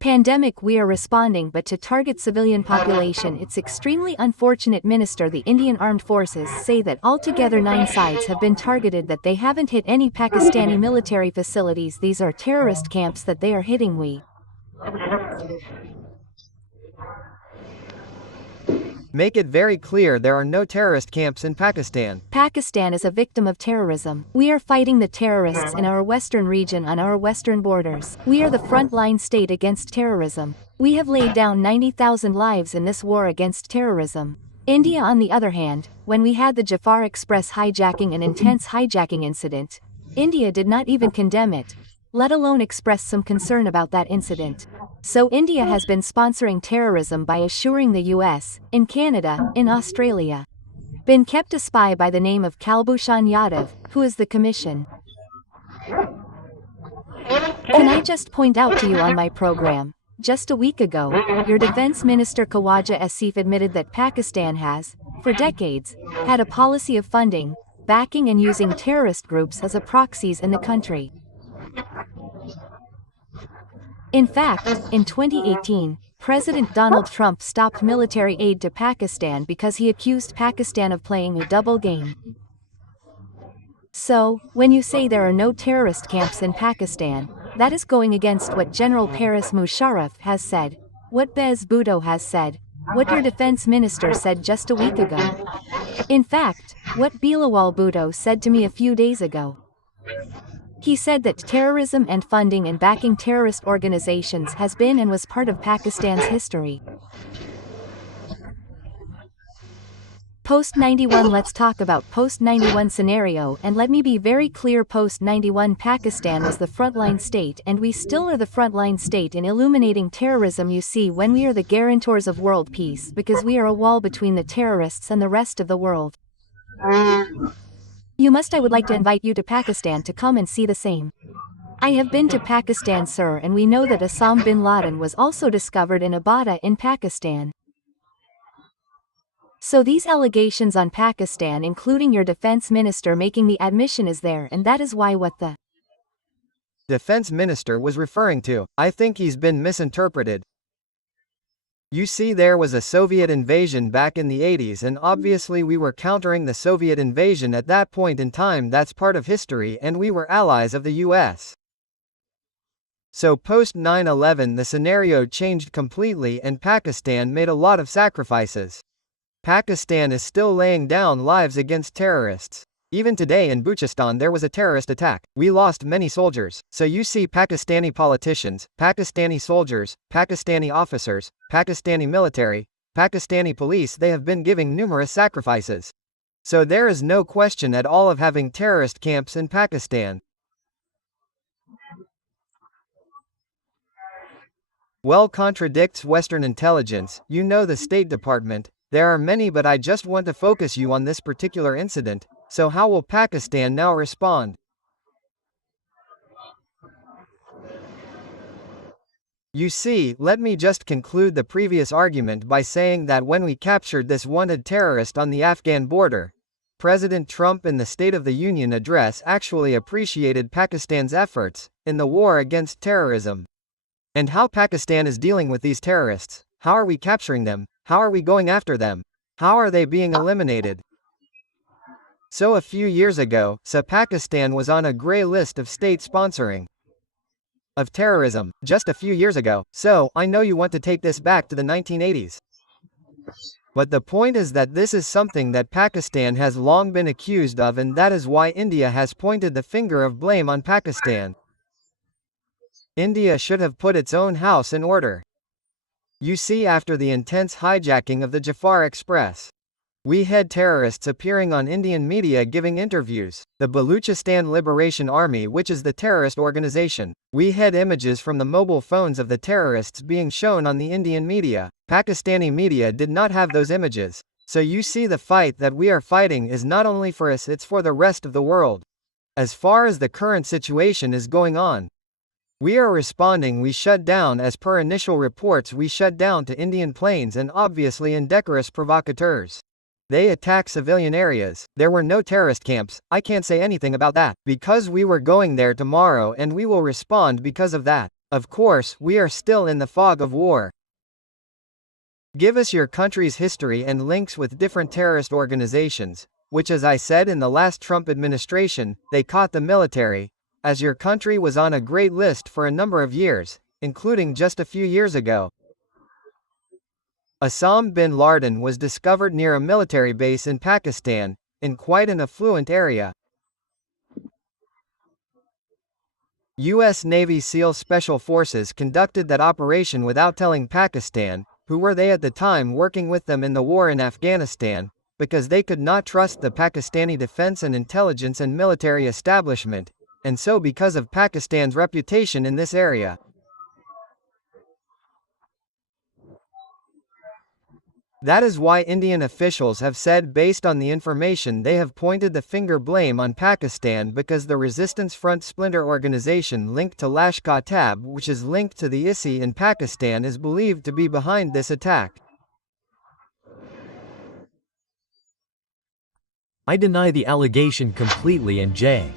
Pandemic we are responding but to target civilian population it's extremely unfortunate Minister the Indian Armed Forces say that altogether 9 sites have been targeted that they haven't hit any Pakistani military facilities these are terrorist camps that they are hitting we. Make it very clear there are no terrorist camps in Pakistan. Pakistan is a victim of terrorism. We are fighting the terrorists in our western region on our western borders. We are the frontline state against terrorism. We have laid down 90,000 lives in this war against terrorism. India on the other hand, when we had the Jafar Express hijacking and intense hijacking incident, India did not even condemn it, let alone express some concern about that incident. So India has been sponsoring terrorism by assuring the US, in Canada, in Australia, been kept a spy by the name of Kalbhushan Yadav, who is the commission. Can I just point out to you on my program, just a week ago, your Defense Minister Khawaja Asif admitted that Pakistan has, for decades, had a policy of funding, backing and using terrorist groups as a proxies in the country. In fact, in 2018, President Donald Trump stopped military aid to Pakistan because he accused Pakistan of playing a double game. So, when you say there are no terrorist camps in Pakistan, that is going against what General Paris Musharraf has said, what Bez Bhutto has said, what your defense minister said just a week ago. In fact, what Bilawal Bhutto said to me a few days ago. He said that terrorism and funding and backing terrorist organizations has been and was part of Pakistan's history. Post-91 Let's talk about post-91 scenario and let me be very clear post-91 Pakistan was the frontline state and we still are the frontline state in illuminating terrorism you see when we are the guarantors of world peace because we are a wall between the terrorists and the rest of the world. I would like to invite you to Pakistan to come and see the same. I have been to Pakistan sir and we know that Osama bin Laden was also discovered in Abbottabad in Pakistan. So these allegations on Pakistan including your defense minister making the admission is there and that is why what the defense minister was referring to, I think he's been misinterpreted. You see there was a Soviet invasion back in the 80s and obviously we were countering the Soviet invasion at that point in time that's part of history and we were allies of the US. So post 9/11 the scenario changed completely and Pakistan made a lot of sacrifices. Pakistan is still laying down lives against terrorists. Even today in Balochistan there was a terrorist attack. We lost many soldiers. So you see Pakistani politicians, Pakistani soldiers, Pakistani officers, Pakistani military, Pakistani police they have been giving numerous sacrifices. So there is no question at all of having terrorist camps in Pakistan. Well contradicts Western intelligence, you know the State Department. There are many but I just want to focus you on this particular incident. So how will Pakistan now respond? You see, let me just conclude the previous argument by saying that when we captured this wanted terrorist on the Afghan border, President Trump in the State of the Union address actually appreciated Pakistan's efforts in the war against terrorism. And how Pakistan is dealing with these terrorists. How are we capturing them? How are we going after them? How are they being eliminated? So a few years ago, Pakistan was on a grey list of state sponsoring of terrorism, just a few years ago, so I know you want to take this back to the 1980s. But the point is that this is something that Pakistan has long been accused of and that is why India has pointed the finger of blame on Pakistan. India should have put its own house in order. You see after the intense hijacking of the Jafar Express, we had terrorists appearing on Indian media giving interviews. The Balochistan Liberation Army which is the terrorist organization. We had images from the mobile phones of the terrorists being shown on the Indian media. Pakistani media did not have those images. So you see the fight that we are fighting is not only for us it's for the rest of the world. As far as the current situation is going on, we are responding we shut down as per initial reports we shut down to Indian planes and obviously indecorous provocateurs. They attack civilian areas. There were no terrorist camps. I can't say anything about that. Because we were going there tomorrow and we will respond because of that. Of course, we are still in the fog of war. Give us your country's history and links with different terrorist organizations, which, as I said in the last Trump administration, they caught the military, as your country was on a great list for a number of years, including just a few years ago. Osama bin Laden was discovered near a military base in Pakistan, in quite an affluent area. U.S. Navy SEAL Special Forces conducted that operation without telling Pakistan, who were they at the time working with them in the war in Afghanistan, because they could not trust the Pakistani defense and intelligence and military establishment, and so because of Pakistan's reputation in this area. That is why Indian officials have said, based on the information they have, pointed the finger blame on Pakistan, because the Resistance Front splinter organization linked to Lashkar-e-Taiba, which is linked to the ISI in Pakistan, is believed to be behind this attack. I deny the allegation completely, and J.